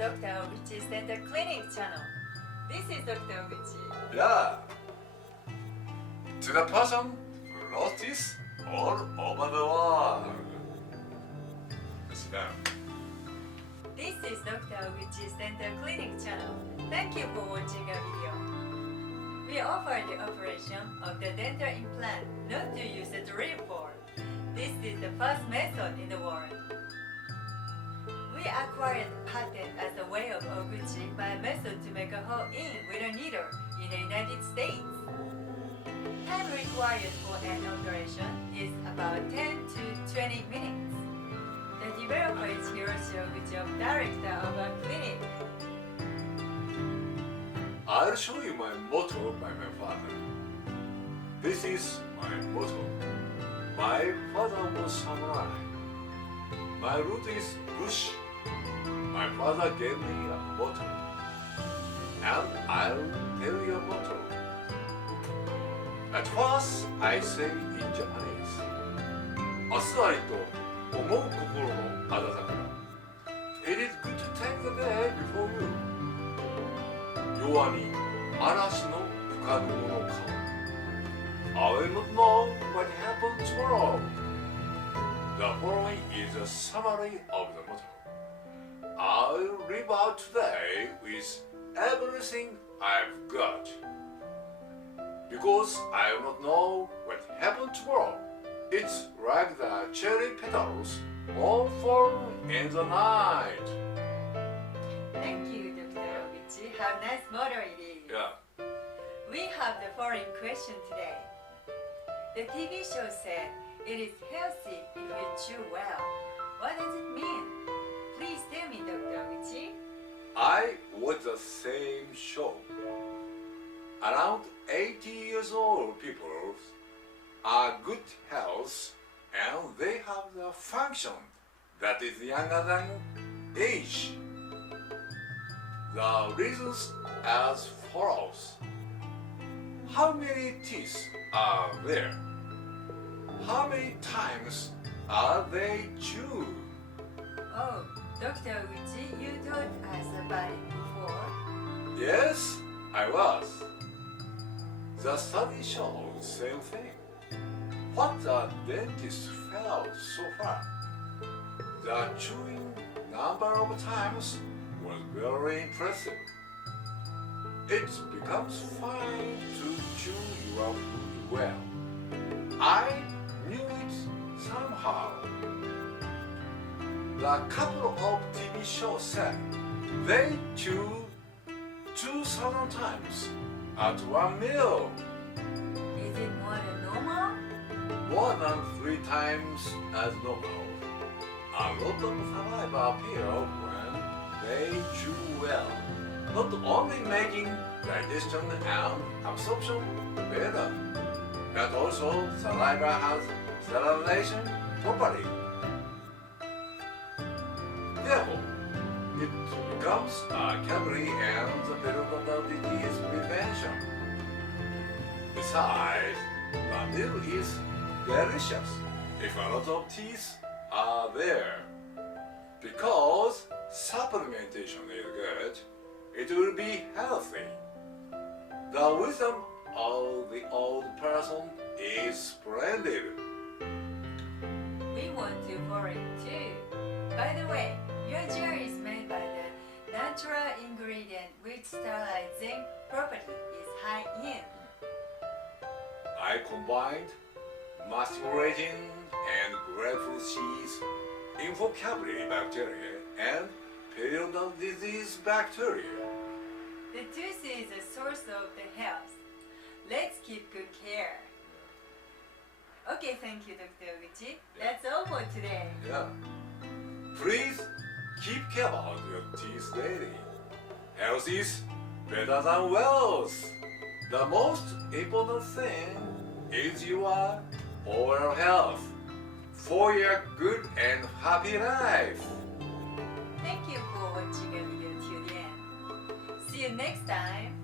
Dr.Ohguchi's Dental Clinic channel. This is Dr. Ohguchi. Yeah. To the person who lost this all over the world. Sit down. This is Dr. Ohguchi's Dental Clinic channel. Thank you for watching our video. We offer the operation of the dental implant not to use a drill for. This is the first method in the world. We acquired patent as a way of Ohguchi by a method to make a hole in with a needle in the United States. Time required for an operation is about 10 to 20 minutes. The developer is Hiroshi Ohguchi, director of our clinic. I'll show you my motto by my father. This is my motto. My father was samurai. My root is bush. My father gave me a motto. And I'll tell you a motto. At first, I say in Japanese. 明日ありと思う心のあだだから。It is good to take the day before you. 弱に嵐の不可能の顔。I will not know what happens tomorrow. The following is a summary of the motto. I'll live out today with everything I've got. Because I will not know what happens tomorrow. It's like the cherry petals all fall in the night. Thank you, Dr. Ohguchi. How nice motto it is. Yeah. We have the following question today. The TV show said it is healthy if you chew well. What does it mean? Please tell me, Dr. Ohguchi. I watch the same show. Around 80 years old people are good health and they have the function that is younger than age. The reasons as follows. How many teeth are there? How many times are they chewed? Oh, Dr. Ohguchi, you told us about it before. Yes, I was. The study shows same thing. What the dentist felt so far. The chewing number of times was very impressive. It becomes fine to chew your food well. I knew it somehow. The couple of TV shows said they chew 2,000 times at one meal. Is it more than normal? More than 3 times as normal. A lot of survivors appear when they chew well, not only making digestion and absorption better, but also saliva has sterilization properly. Therefore, it becomes a calorie and the periodontal disease prevention. Besides, the meal is delicious if a lot of teeth are there. Because supplementation is good, it will be healthy. The wisdom of the old person is splendid. We want to for it too. By the way, your gel is made by the natural ingredient which sterilizing property is high in. I combined masticulating and grapefruit seeds, vocabulary bacteria, and periodontal disease bacteria. The tooth is a source of the health. Let's keep good care. Okay, thank you, Dr. Ohguchi. That's all for today. Yeah. Please keep care about your teeth daily. Health is better than wealth. The most important thing is your oral health for your good and happy life. Thank you for watching our video till the end. See you next time.